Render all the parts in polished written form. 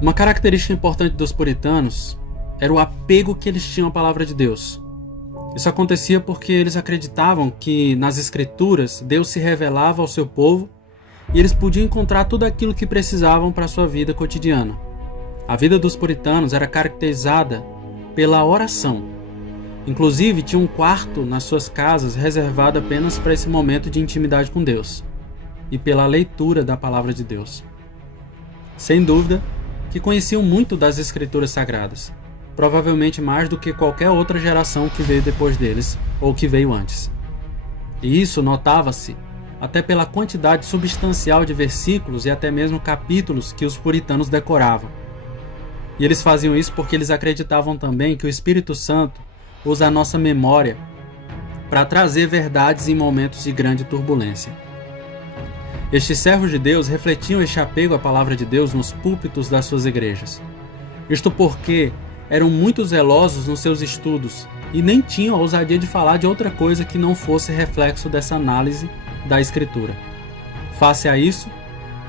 Uma característica importante dos puritanos era o apego que eles tinham à palavra de Deus. Isso acontecia porque eles acreditavam que nas Escrituras Deus se revelava ao seu povo e eles podiam encontrar tudo aquilo que precisavam para a sua vida cotidiana. A vida dos puritanos era caracterizada pela oração. Inclusive, tinha um quarto nas suas casas reservado apenas para esse momento de intimidade com Deus e pela leitura da palavra de Deus. Sem dúvida que conheciam muito das Escrituras Sagradas, provavelmente mais do que qualquer outra geração que veio depois deles ou que veio antes. E isso notava-se até pela quantidade substancial de versículos e até mesmo capítulos que os puritanos decoravam. E eles faziam isso porque eles acreditavam também que o Espírito Santo usa a nossa memória para trazer verdades em momentos de grande turbulência. Estes servos de Deus refletiam este apego à palavra de Deus nos púlpitos das suas igrejas. Isto porque eram muito zelosos nos seus estudos e nem tinham a ousadia de falar de outra coisa que não fosse reflexo dessa análise da Escritura. Face a isso,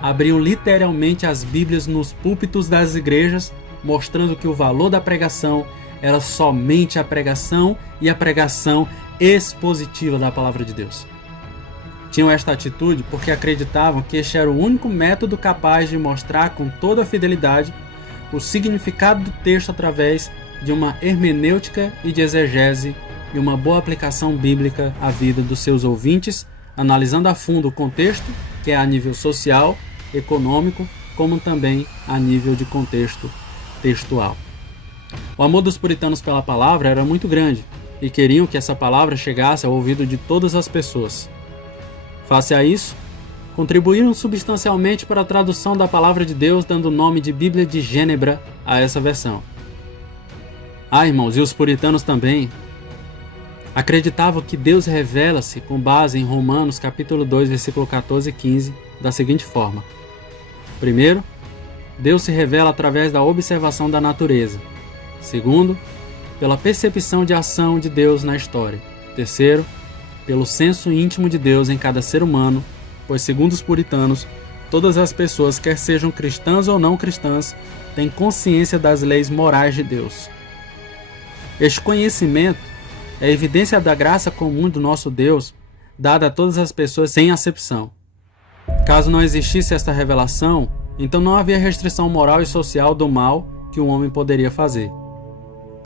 abriam literalmente as Bíblias nos púlpitos das igrejas, mostrando que o valor da pregação era somente a pregação e a pregação expositiva da palavra de Deus. Tinham esta atitude porque acreditavam que este era o único método capaz de mostrar com toda a fidelidade o significado do texto através de uma hermenêutica e de exegese e uma boa aplicação bíblica à vida dos seus ouvintes, analisando a fundo o contexto, que é a nível social, econômico, como também a nível de contexto textual. O amor dos puritanos pela palavra era muito grande e queriam que essa palavra chegasse ao ouvido de todas as pessoas. Face a isso, contribuíram substancialmente para a tradução da palavra de Deus, dando o nome de Bíblia de Gênebra a essa versão. Irmãos, e os puritanos também acreditavam que Deus revela-se com base em Romanos capítulo 2, versículo 14 e 15, da seguinte forma. Primeiro, Deus se revela através da observação da natureza. Segundo, pela percepção de ação de Deus na história. Terceiro, pelo senso íntimo de Deus em cada ser humano, pois, segundo os puritanos, todas as pessoas, quer sejam cristãs ou não cristãs, têm consciência das leis morais de Deus. Este conhecimento é evidência da graça comum do nosso Deus, dada a todas as pessoas sem acepção. Caso não existisse esta revelação, então não havia restrição moral e social do mal que o homem poderia fazer.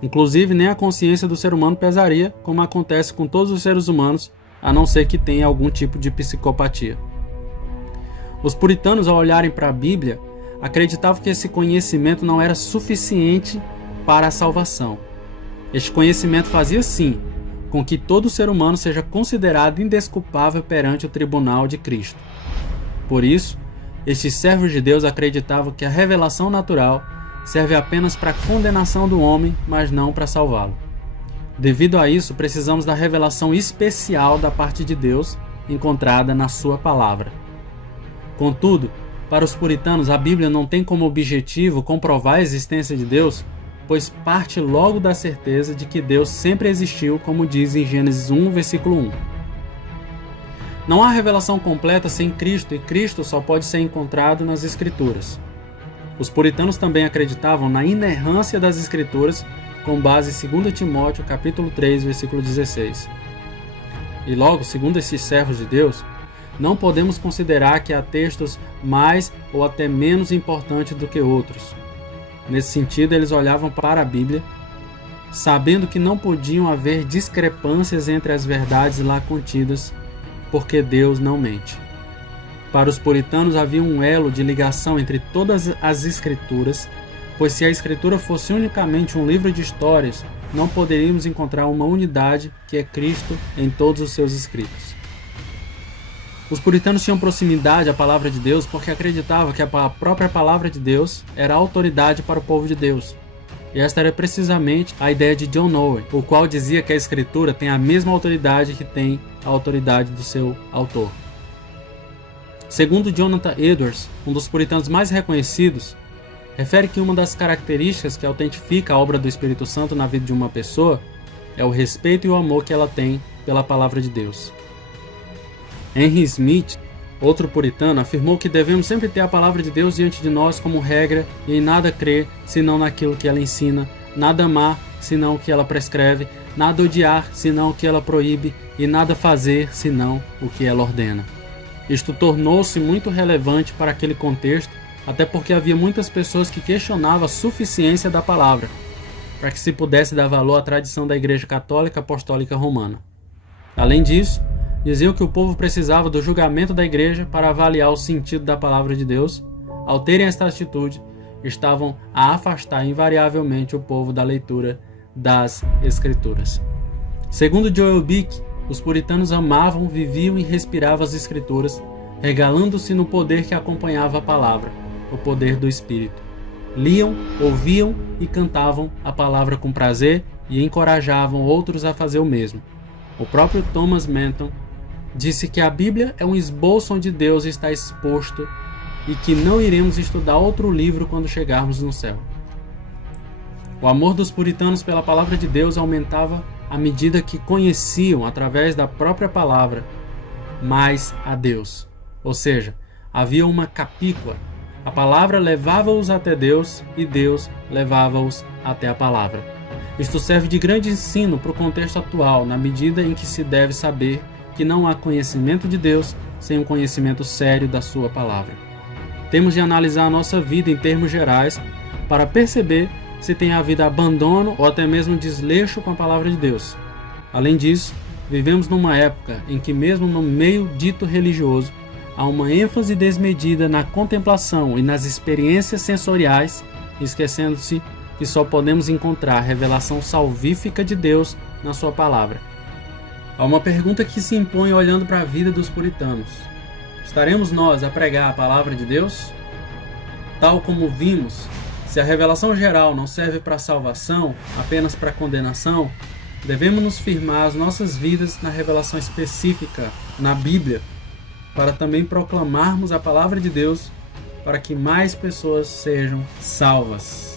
Inclusive, nem a consciência do ser humano pesaria, como acontece com todos os seres humanos, a não ser que tenha algum tipo de psicopatia. Os puritanos, ao olharem para a Bíblia, acreditavam que esse conhecimento não era suficiente para a salvação. Este conhecimento fazia, sim, com que todo ser humano seja considerado indesculpável perante o tribunal de Cristo. Por isso, estes servos de Deus acreditavam que a revelação natural serve apenas para a condenação do homem, mas não para salvá-lo. Devido a isso, precisamos da revelação especial da parte de Deus, encontrada na sua palavra. Contudo, para os puritanos, a Bíblia não tem como objetivo comprovar a existência de Deus, pois parte logo da certeza de que Deus sempre existiu, como diz em Gênesis 1, versículo 1. Não há revelação completa sem Cristo, e Cristo só pode ser encontrado nas Escrituras. Os puritanos também acreditavam na inerrância das Escrituras, com base em 2 Timóteo capítulo 3, versículo 16. E logo, segundo esses servos de Deus, não podemos considerar que há textos mais ou até menos importantes do que outros. Nesse sentido, eles olhavam para a Bíblia, sabendo que não podiam haver discrepâncias entre as verdades lá contidas, porque Deus não mente. Para os puritanos havia um elo de ligação entre todas as Escrituras, pois se a Escritura fosse unicamente um livro de histórias, não poderíamos encontrar uma unidade que é Cristo em todos os seus escritos. Os puritanos tinham proximidade à palavra de Deus porque acreditavam que a própria palavra de Deus era a autoridade para o povo de Deus. E esta era precisamente a ideia de John Owen, o qual dizia que a Escritura tem a mesma autoridade que tem a autoridade do seu autor. Segundo Jonathan Edwards, um dos puritanos mais reconhecidos, refere que uma das características que autentifica a obra do Espírito Santo na vida de uma pessoa é o respeito e o amor que ela tem pela palavra de Deus. Henry Smith Outro puritano afirmou que devemos sempre ter a palavra de Deus diante de nós como regra e em nada crer senão naquilo que ela ensina, nada amar senão o que ela prescreve, nada odiar senão o que ela proíbe e nada fazer senão o que ela ordena. Isto tornou-se muito relevante para aquele contexto, até porque havia muitas pessoas que questionavam a suficiência da palavra, para que se pudesse dar valor à tradição da Igreja Católica Apostólica Romana. Além disso, diziam que o povo precisava do julgamento da Igreja para avaliar o sentido da palavra de Deus. Ao terem esta atitude, estavam a afastar invariavelmente o povo da leitura das Escrituras. Segundo Joel Bick, os puritanos amavam, viviam e respiravam as Escrituras, regalando-se no poder que acompanhava a palavra, o poder do Espírito. Liam, ouviam e cantavam a palavra com prazer e encorajavam outros a fazer o mesmo. O próprio Thomas Manton disse que a Bíblia é um esboço onde Deus está exposto e que não iremos estudar outro livro quando chegarmos no céu. O amor dos puritanos pela palavra de Deus aumentava à medida que conheciam, através da própria palavra, mais a Deus. Ou seja, havia uma capícua. A palavra levava-os até Deus e Deus levava-os até a palavra. Isto serve de grande ensino para o contexto atual, na medida em que se deve saber que não há conhecimento de Deus sem um conhecimento sério da sua palavra. Temos de analisar a nossa vida em termos gerais para perceber se tem havido abandono ou até mesmo desleixo com a palavra de Deus. Além disso, vivemos numa época em que mesmo no meio dito religioso, há uma ênfase desmedida na contemplação e nas experiências sensoriais, esquecendo-se que só podemos encontrar a revelação salvífica de Deus na sua palavra. Há uma pergunta que se impõe olhando para a vida dos puritanos. Estaremos nós a pregar a palavra de Deus? Tal como vimos, se a revelação geral não serve para salvação, apenas para condenação, devemos nos firmar as nossas vidas na revelação específica, na Bíblia, para também proclamarmos a palavra de Deus para que mais pessoas sejam salvas.